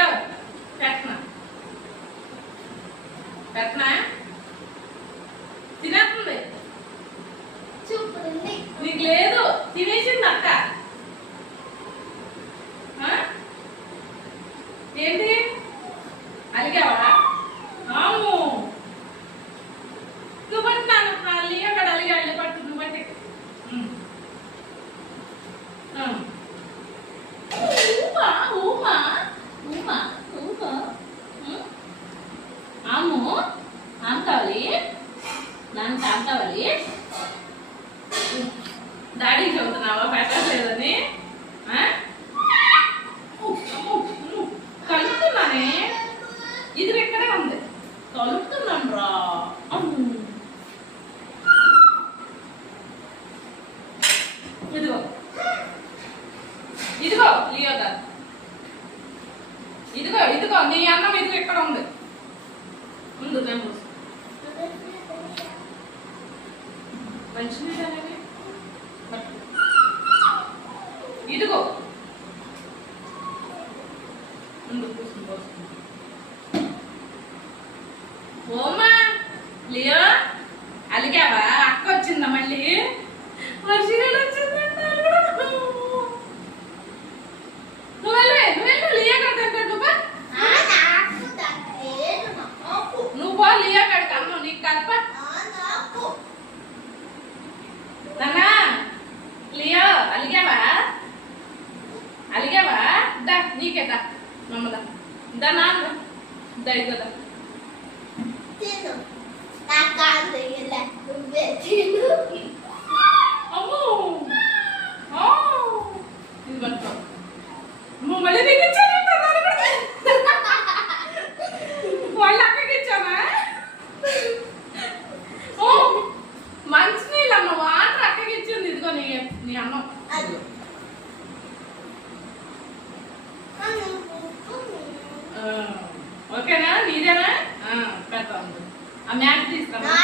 Leo పెట్టనా పెట్టనా తినేస్తుంది చూపుతుంది నీకు లేదు తినేసింది అక్క ఏంటి అలిగావా అవును నువ్వు పట్టినాను లియో అక్కడ అలిగా అల్లి పట్టు నువ్వు పట్టి ఊమా ఊమా ఊమా ఊమా ఆము ఆమె కావాలి దానికి ఆమె కావాలి డాడీకి చెబుతున్నావా పెట్టలేదని కలుపుతున్నానే ఇది ఎక్కడే ఉంది కలుపుతున్నాను రా ఇదిగో ఇదిగో లియో గారు ఇదిగో ఇదిగో నీ అన్నం ఇదిగో ఎక్కడ ఉంది ముందు నేను మంచినీళ్ళనే ఇదిగో ముందు ఓమా లియో అలిగావా అక్క వచ్చిందా మళ్ళీ వర్షిగాడు వచ్చిందంట నువ్వు వెళ్ళు లియో కడతా నువ్వు లియో కడతా అమ్మ నీకు కలప నానా లియో అలిగావా అలిగావా దా నీకేదా మమ్మదా దా నాన్న దా ఇదా తిను నా కాదు ఇలా నువ్వే తిను అమ్మో ఇది పట్టుకో నువ్వు మళ్ళీ నీకు ఇచ్చాను వాళ్ళ అక్కకి ఇచ్చానా ఓ మంచినీళ్ళు అమ్మ వాటర్ అక్కకి ఇచ్చింది ఇదిగో నీ అన్నం ఓకేనా నీదేనా పెడతా ఉంది ఆ మ్యాట్ తీసుకురా